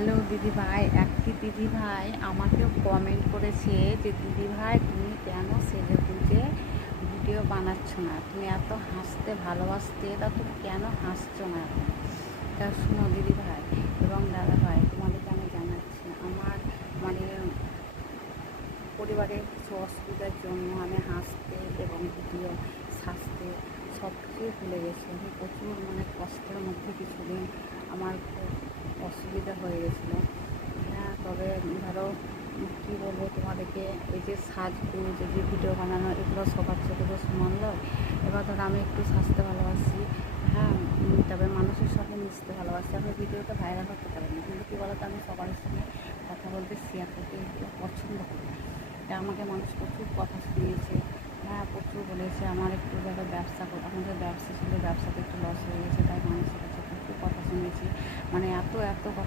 Hello দিদিভাই, একটি দিদিভাই আমাকেও কমেন্ট করেছে যে দিদিভাই তুমি কেন সেজেগুজে ভিডিও বানাচ্ছ না, তুমি এত হাসতে ভালোবাসতে, তা তুমি কেন হাসছো না এখন? তা শুনো দিদিভাই এবং দাদাভাই, তোমাদেরকে আমি জানাচ্ছি আমার মানে পরিবারের কিছু অসুবিধার জন্য আমি হাসতে এবং ভিডিও সাজতে সব কিছুই ভুলে গেছি। আমি প্রচুর কষ্টের মধ্যে কিছুদিন আমার খুব অসুবিধা হয়ে গেছিলো। হ্যাঁ, তবে ধরো কী বলবো তোমাদেরকে, এই যে সাজগোজ, এই যে ভিডিও বানানো, এগুলো সবার সাথে তো সমান নয়। এবার ধরো আমি একটু সাজতে ভালোবাসি, হ্যাঁ, তবে মানুষের সঙ্গে মিশতে ভালোবাসি। আমি ভিডিওটা ভাইরাল হতে পারি না, কিন্তু কী বলতো, আমি সবার সঙ্গে কথা বলতে, শেয়ার করতে এগুলো পছন্দ করি। তা আমাকে মানুষ প্রচুর কথা শুনিয়েছে, হ্যাঁ, প্রচুর বলেছে আমার একটু ধরো ব্যবসা আমাদের ব্যবসা ছিল, ব্যবসাতে একটু লস হয়ে গেছে, তাই মানুষের কাছে প্রচুর কথা শুনেছি। এত কথা